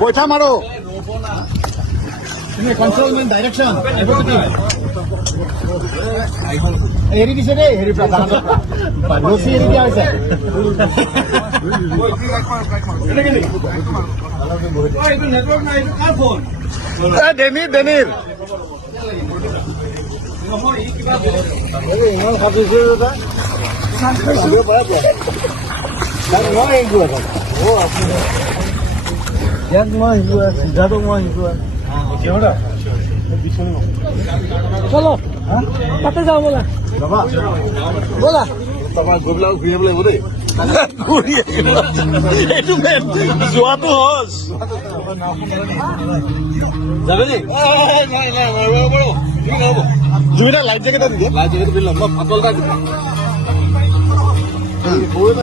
বৈঠা মাৰো কন্ট্ৰলমেণ্ট ডাইৰেকশ্যন এৰি দিছে দেই হেৰি ৰছী এৰি দিয়া হৈছে ডেনিৰ ডেনিৰ ইমান ভাবিছো মই চিধাটো মই শিকোৱা চলো তাতে যাওঁ ব'লা ব'লা তাৰপৰা গৈ পেলাই ঘূৰি আহিব লাগিব দেই এইটো যোৱাটো সহজ যাবে নি জুবিনা লাইফ জেকেট দিয়ে লাইফ জেকেট পিন্ধি ল'ম মই পাতল এটা